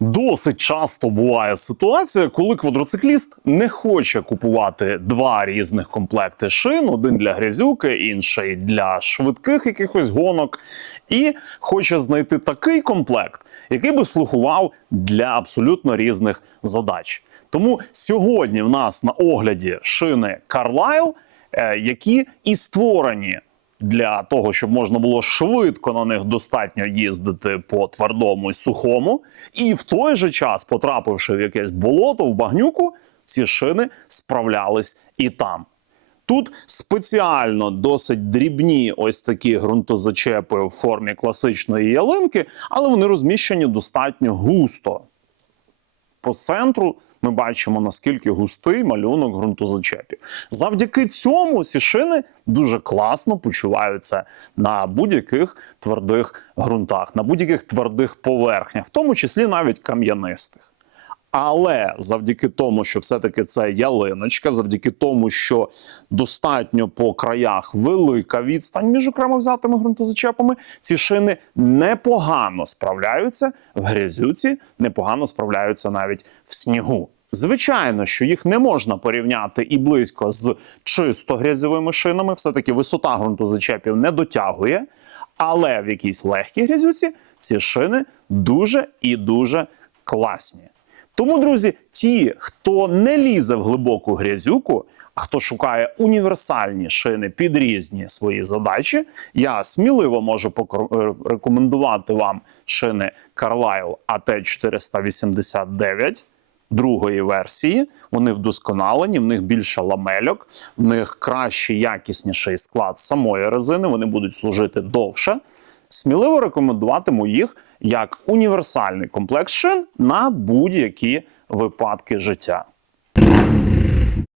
Досить часто буває ситуація, коли квадроцикліст не хоче купувати два різних комплекти шин: один для грязюки, інший для швидких якихось гонок, і хоче знайти такий комплект, який би слугував для абсолютно різних задач. Тому сьогодні в нас на огляді шини Carlisle, е, які і створені для того, щоб можна було швидко на них достатньо їздити по твердому і сухому, і в той же час, потрапивши в якесь болото, в багнюку, ці шини справлялись і там. Тут спеціально досить дрібні ось такі ґрунтозачепи в формі класичної ялинки, але вони розміщені достатньо густо. По центру ми бачимо наскільки густий малюнок ґрунтозачепів. Завдяки цьому ці шини дуже класно почуваються на будь-яких твердих ґрунтах, на будь-яких твердих поверхнях, в тому числі навіть кам'янистих. Але завдяки тому, що все-таки це ялиночка, завдяки тому, що достатньо по краях велика відстань між окремо взятими ґрунтозачепами, ці шини непогано справляються в грязюці, непогано справляються навіть в снігу. Звичайно, що їх не можна порівняти і близько з чисто грязьовими шинами. Все-таки висота ґрунтозачепів не дотягує, але в якійсь легкій грязюці ці шини дуже і дуже класні. Тому, друзі, ті, хто не лізе в глибоку грязюку, а хто шукає універсальні шини під різні свої задачі, я сміливо можу е, рекомендувати вам шини Carlisle AT489 другої версії. Вони вдосконалені, в них більше ламельок, в них кращий, якісніший склад самої резини. Вони будуть служити довше. Сміливо рекомендуватиму їх як універсальний комплекс шин на будь-які випадки життя.